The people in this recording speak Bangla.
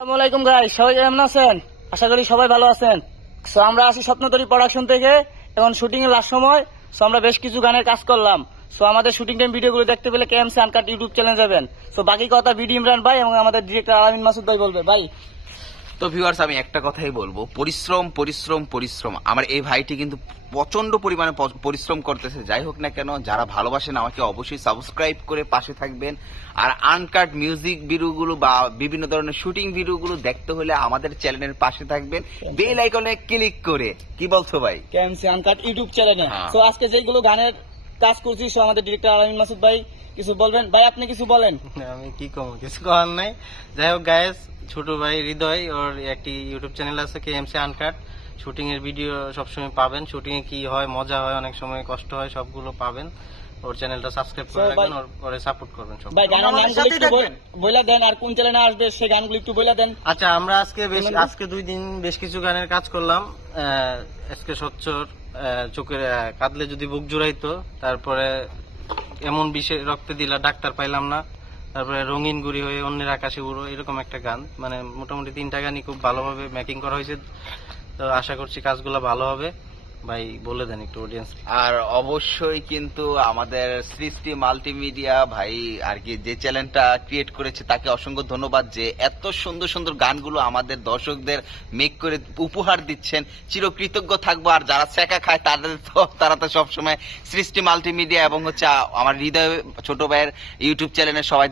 আসসালামু আলাইকুম গাই সবাই কেমন আছেন? আশা করি সবাই ভালো আছেন। সো আমরা আসি স্বপ্নতরী প্রোডাকশন থেকে। এখন শুটিং এর লাস্ট সময়। সো আমরা বেশ কিছু গানের কাজ করলাম। সো আমাদের শুটিং টাইম ভিডিওগুলো দেখতে পেলে কেএমসি আনকাট ইউটিউব চ্যানেল যাবেন। সো বাকি কথা বিডি ইমরান ভাই এবং আমাদের ডিরেক্টর আলামিন মাসুদ ভাই বলবে। ভাই তো ভিউয়ার্স আমি একটা কথাই বলব। পরিশ্রম পরিশ্রম পরিশ্রম। আমার এই ভাইটি কিন্তু প্রচণ্ড পরিমাণে পরিশ্রম করতেছে। যাই হোক না কেন যারা ভালোবাসেন আমাকে অবশ্যই সাবস্ক্রাইব করে পাশে থাকবেন। আর আনকাট মিউজিক ভিডিওগুলো বা বিভিন্ন ধরনের শুটিং ভিডিওগুলো দেখতে হলে আমাদের চ্যানেলের পাশে থাকবেন। বেল আইকনে ক্লিক করে। কি বলছো ভাই? কেএমসি আনকাট ইউটিউব চ্যানেলে। সো আজকে যেগুলো গানের কাজ করছি সো আমাদের ডিরেক্টর আলামিন মাসুদ ভাই কিছু বলবেন? ভাই আপনি কিছু বলেন। আমি কি কম? কিছু করার নাই। যাই হোক গায়েস ছোট ভাই হৃদয় ওর একটি ইউটিউব চ্যানেল আছে কে এমসি আনকাট শুটিং এর ভিডিও সবসময় পাবেন। শুটিং এ কি হয় মজা হয় অনেক সময় কষ্ট হয় সবগুলো পাবেন। ওর চ্যানেলটা সাবস্ক্রাইব করে রাখবেন ওর- ওরে সাপোর্ট করবেন সব ভাই গানের নামগুলো একটু বল- বইলা দেন আর কোন চ্যানেলে আসবে সেই গানগুলো একটু বইলা দেন। আচ্ছা আমরা আজকে বেশ আজকে দুই দিন বেশ কিছু গানের কাজ করলাম। আহ, আজকে সচ্চর আহ, চোখের কাঁদলে যদি বুক জুড়াইতো তারপরে এমন বিষে রক্তে দিলা ডাক্তার পাইলাম না। তারপরে রঙিন গুড়ি হয়ে অন্যের আকাশে উড়ো, এরকম একটা গান। মানে মোটামুটি তিনটা গানই খুব ভালোভাবে মেকিং করা হয়েছে। তো আশা করছি কাজগুলো ভালো হবে। ভাই, বলে দেন একটু অডিয়েন্স আর অবশ্যই কিন্তু আমাদের সৃষ্টি মাল্টিমিডিয়া ভাই আর কি যে চ্যানেলটা ক্রিয়েট করেছে, তাকে অসংখ্য ধন্যবাদ যে এত সুন্দর সুন্দর গানগুলো আমাদের দর্শকদের মেক করে উপহার দিচ্ছেন। চিরকৃতজ্ঞ থাকব। আর যারা শেখা খায়, তাদের তো, তারা তো সবসময় সৃষ্টি মাল্টিমিডিয়া এবং হচ্ছে আমার হৃদয় ছোট ভাইয়ের ইউটিউব চ্যানেলে সবাই